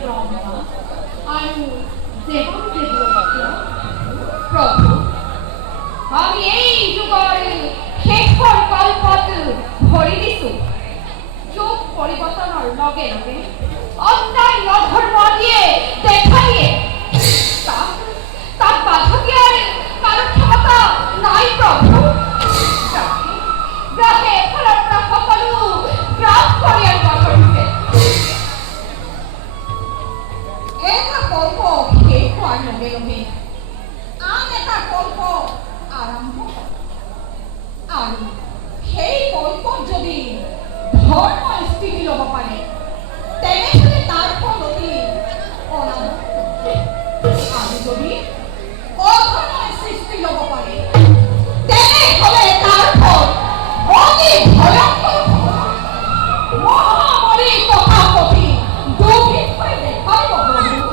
ব্ৰহ্মা আৰু দেৱদেৱীয় প্ৰভু আমি এই যুগৰ শেষৰ কল্পত ভৰি দিছো। যুগ পৰিৱৰ্তনৰ লগে লগে অন্যায় অধৰ্ম দিয়ে দেখা দিয়ে তাক বাধা দিয়াৰ কাৰো ক্ষমতা নাই প্ৰভু। গ্ৰাহে এফালৰ পৰা সকলো গ্ৰাস কৰি আনিব ধৰিছে। এটা কল্প শেষ হোৱাৰ লগে লগে আন এটা কল্প আৰম্ভ হয় আৰু সেই কল্পত যদি ধৰ্ম স্থিতি ল'ব পাৰে তেনেহ'লে তাৰ ফল অতি অনাগত আৰু যদি অধৰ্ম সৃষ্টি ল'ব পাৰে তেনেহ'লে তাৰ ফল অতি ভয়ংকৰ মহামাৰী কথা কবি দুৰ্ভিক্ষই দেখাব প্ৰভু।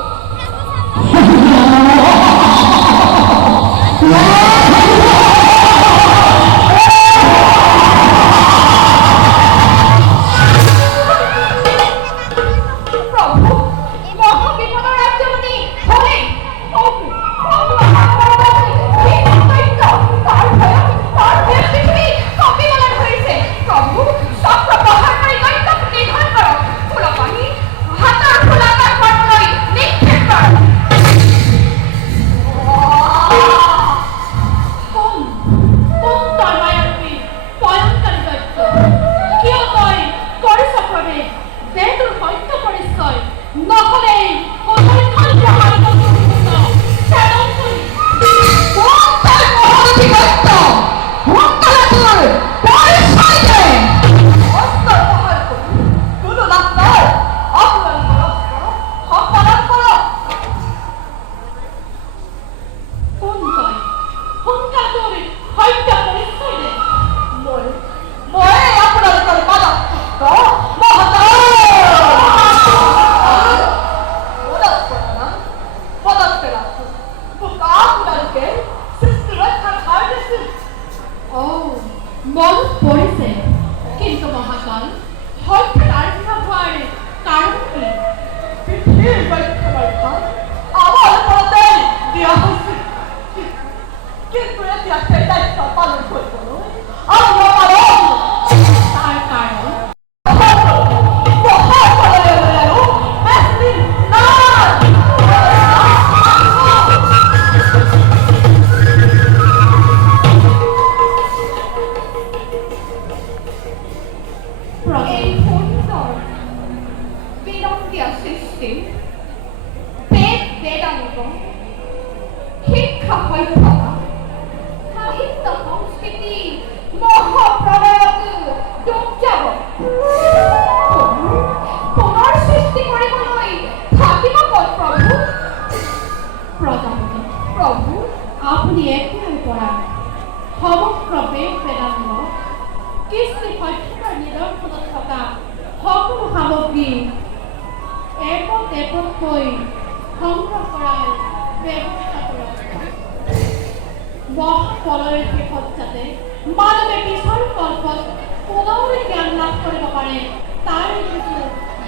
মনত পৰিছে কিন্তু মহাকাল হঠাৎ আৰম্ভ হোৱাৰ কাৰণ কি? পৃথিৱীৰ বৈক্ষৱৰ্ষ আমাৰ ওপৰতে দিয়া হৈছিল কিন্তু এতিয়া সেই দায়িত্ব পালন কৰিবলৈ আমি নোৱাৰোঁ। তাৰ কাৰণ শিক্ষা সভ্যতা সাহিত্য সংস্কৃতি মহাপ্ৰলয়ত ডুব যাব। পুনৰ সৃষ্টি কৰিবলৈ থাকিব ক'ত প্ৰভু? প্ৰজাপতি প্ৰভু আপুনি এতিয়াৰ পৰা সমগ্ৰ বেদ বেদাংগ কৃষ্টি সভ্যতাৰ নিদৰ্শনত থকা সকলো সামগ্ৰী এপদ এপদকৈ সংগ্ৰহ কৰাৰ ব্যৱস্থা কৰক। মহাপ্ৰলয়ৰ শেষত যাতে মানৱে পিছৰ কল্পত পুনৰ জ্ঞান লাভ কৰিব পাৰে তাৰ কিছু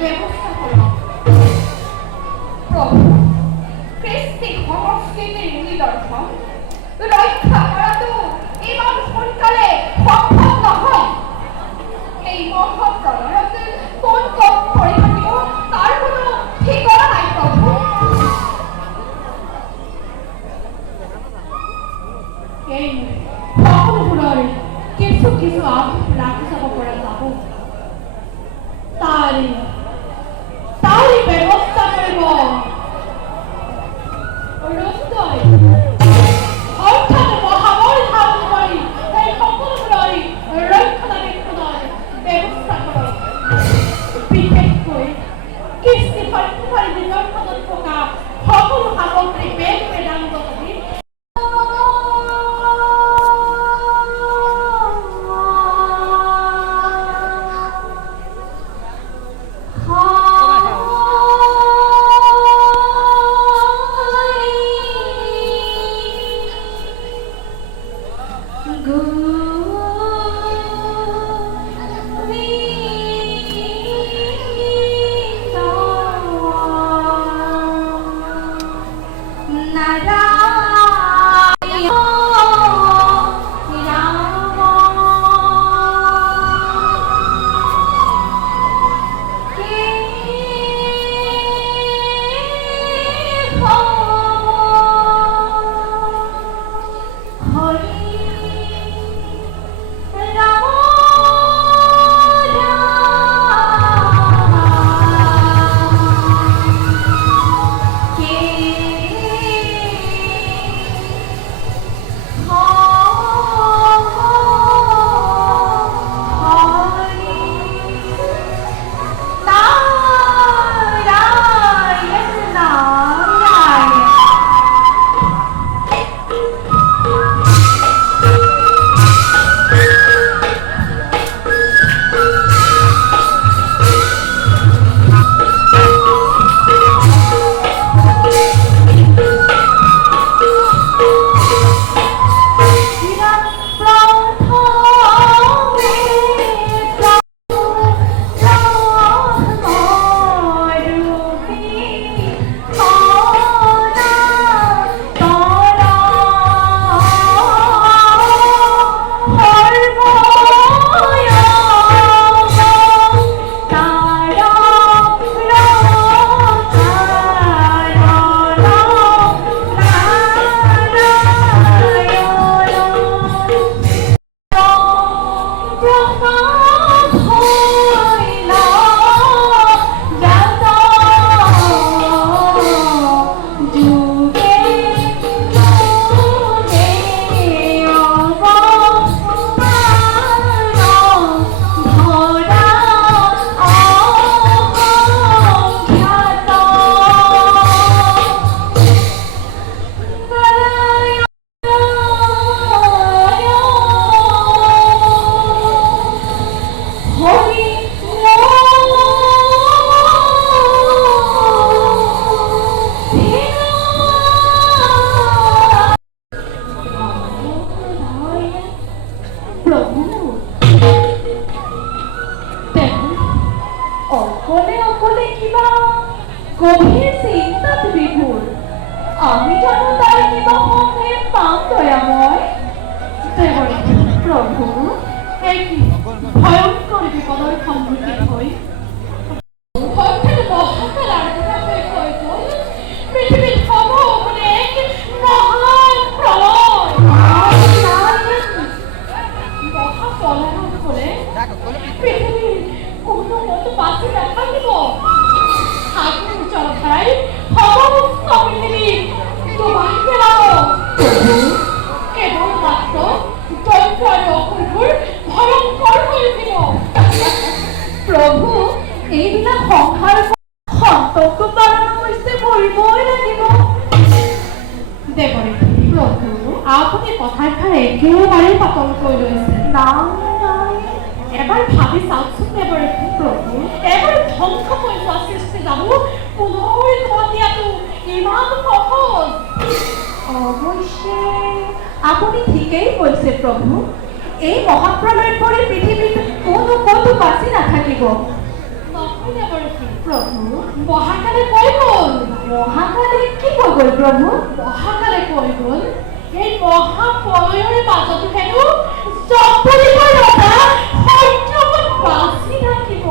ব্যৱস্থা কৰক প্ৰভু। কৃষ্টি সংস্কৃতিৰ নিদৰ্শন ৰক্ষা কৰাটো ইমান সোনকালে সম্ভৱ নহয়। এই মহাপ্ৰলয়ত কোন কম পৰি থাকিব তাৰ কোনো ঠিকনা নাই প্ৰভু। এই সকলোবোৰৰ কিছু কিছু আভোষ ৰাখি যাব পৰা যাব। তাৰি ব্যৱস্থা কৰিব ৰুদ্ৰই অৰ্থাৎ গভীৰ চিন্তাত বিভোৰ। আমি জানো তাৰ কিবা সঙ্গে পাম দয়াময়। প্ৰভু এই কি ভয়ঙ্কৰ বিপদৰ সন্মুখীন হৈ হঠাৎ মহাকাল আৰম্ভ হৈ গ'ল। পৃথিৱীত হ'ব বুলি এক মহাপ্ৰলয়। মহাপ্ৰলয়ৰ ফলে পৃথিৱীৰ কোনো মতো বাচি নাথাকিব। সাগৰ জলধাৰাই সমস্ত পৃথিৱী ডুবাই পেলাব। কেৱল মাত্ৰ দৈত্য আৰু অসুৰবোৰ ভয়ংকৰ হৈ উঠিব। প্ৰভু এইবিলাক সংসাৰ সন্তোষ পালন হৈছে কৰিবই লাগিব। দেৱৰী প্ৰভু আপুনি কথাষাৰ একেবাৰে পাতলকৈ লৈছে। এবাৰ ভাবি চাওকচোন দেৱৰী প্ৰভু, এবাৰ ধ্বংস হৈ যোৱা সৃষ্টি জানো পুনৰ ঘৰ দিয়াটো ইমান সহজ? অৱশ্যে আপুনি ঠিকেই কৈছে প্ৰভু। এই মহাপ্ৰলয়ৰ পৰি পৃথিৱীত কোনো ক'তো বাচি নাথাকিব। নহয় দেৱৰী প্ৰভু, মহাকালে কৈ গ'ল। মহাকালে কি কৈ গ'ল প্ৰভু? মহাকালে কৈ গ'ল এই মহাপ্ৰলয়ৰ মাজতো হেনো জপলিকৰ ৰজা সত্যৱত বাচি থাকিব।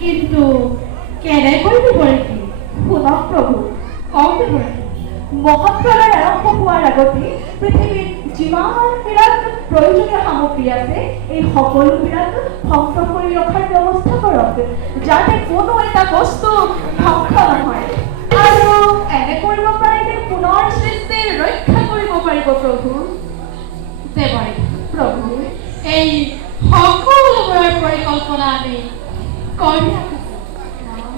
কিন্তু কেনেকৈ দিবৰী শুনক প্ৰভু, কওঁ দিবৰী মহাপ্ৰলয় আৰম্ভ হোৱাৰ আগতে পৃথিৱীত যিমান বিৰাট প্ৰয়োজনীয় সামগ্ৰী আছে এই সকলোবিলাক ধ্বংস কৰি ৰখাৰ ব্যৱস্থা কৰক, যাতে কোনো এটা বস্তু ধ্বংস নহয়। আৰু এনে কৰিব পাৰিলে পুনৰ সৃষ্টি ৰক্ষা কৰিব পাৰিব প্ৰভু। দেৱৰী প্ৰভু এই সকলোবোৰৰ পৰিকল্পনা আমি কৰি ৰাখিছোঁ।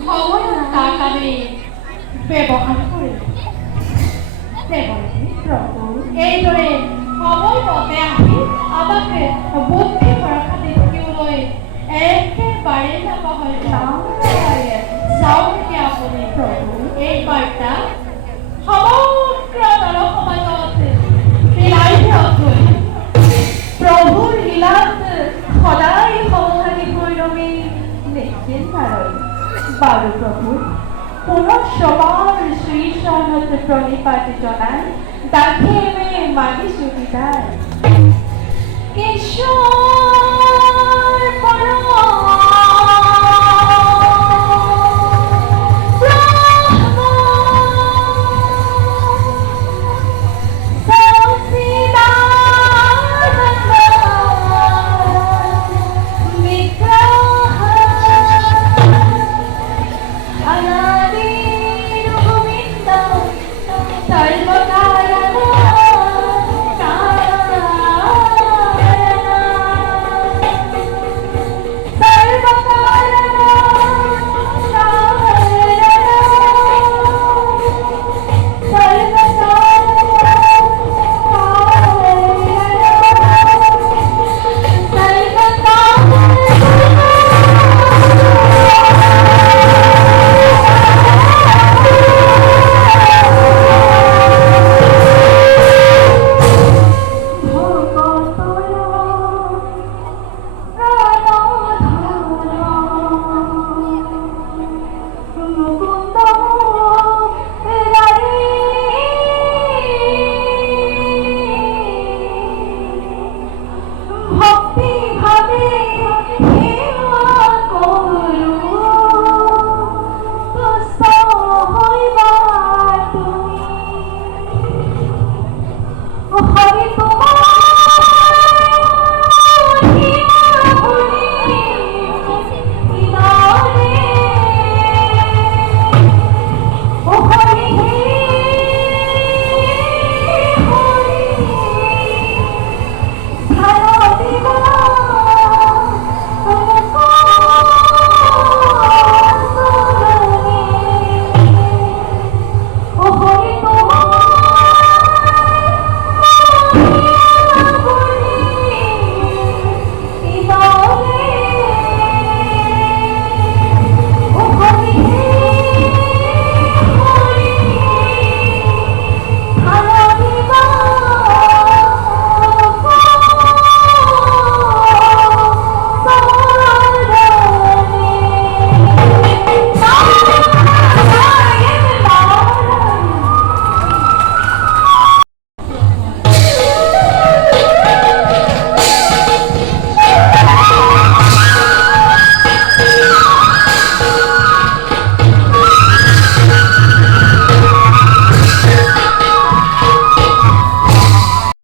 সময়ত তাক আমি ব্যৱহাৰ কৰিম। দেৱৰী প্ৰভু এইদৰে সময়মতে আহি আমাকে বুদ্ধি ভৰসা দেখিবলৈ একেবাৰে নাপাহৰিব। চাওক এতিয়া আপুনি প্ৰভু এই বাৰ্তা সমগ্ৰ জনসমাজত বিলাই দিয়কগৈ। প্ৰভুৰ লীলাত সদায় সহভাগী হৈ ৰমি নিশ্চিন্ত বাৰু প্ৰভু পুনৰ সবাৰ শ্ৰীচৰণত প্ৰণিপাত জনাই দাখিমে মাগিছোঁ বিদায়। ঈশ্বৰ